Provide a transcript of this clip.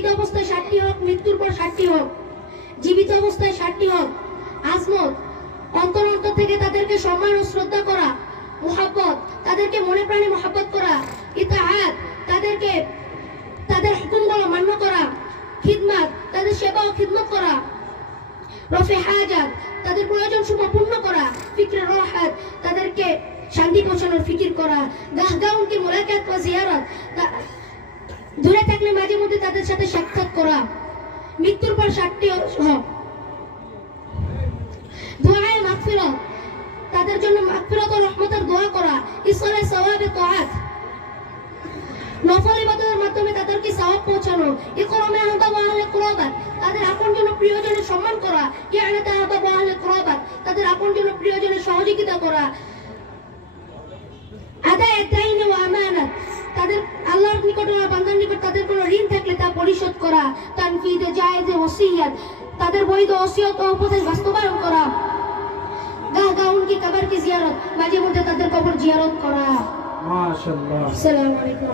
জীবিত অবস্থায় 7টি হক, মৃত্যুর পর 7টি হক। জীবিত অবস্থায় 7টি হক: আজমত, অন্তর অন্তর থেকে তাদেরকে সম্মান ও শ্রদ্ধা করা; মুহাব্বত, তাদেরকে মনে প্রাণে মুহাব্বত করা; ইতাআত, তাদেরকে তাদের হুকুমগুলো মান্য করা; খিদমাত, তাদের সেবা ও খিদমত করা; রফে হাজাত, তাদের প্রয়োজন সমূহ পূর্ণ করা; ফিকরে রাহাত, তাদেরকে শান্তি পৌঁছানোর ফিকির করা; গাহগাউন কি মুলাকাত ওয়া জিয়ারাত, দূরে থাকলে মাঝে মধ্যে তাদের সাথে সাক্ষাৎ করা। মৃত্যুর পর 7টি হক: দুআয়ে মাগফিরাত, তাদের জন্য মাগফিরাত ও রহমতের দোয়া করা; ইসলায়ে সওয়াবে তাআত, নফল ইবাদতের মাধ্যমে তাদেরকে সওয়াব পৌঁছানো; ইকরামে আহবাব ওয়া আহলে কুরবাত, তাদের আপনজন ও প্রিয়জনের সম্মান করা; ইয়ানাত আহবাব ওয়া আহলে কুরবাত, তাদের আপনজন ও প্রিয়জনের সহযোগিতা করা; আদায়ে দাইন ওয়া আমানাত, তাদের আল্লাহর নিকট ও বান্দার নিকট তাদের কোনো ঋণ থাকলে তা পরিশোধ করা; তানফিদে জায়েজে ওসিয়াত, তাদের বৈধ ওসিয়ত ও উপদেশ বাস্তবায়ন করা; গাহগাউন কি কবর কি জিয়ারত, মাঝে মধ্যে তাদের কবর জিয়ারত করা। মাশাআল্লাহ। আসসালামু আলাইকুম।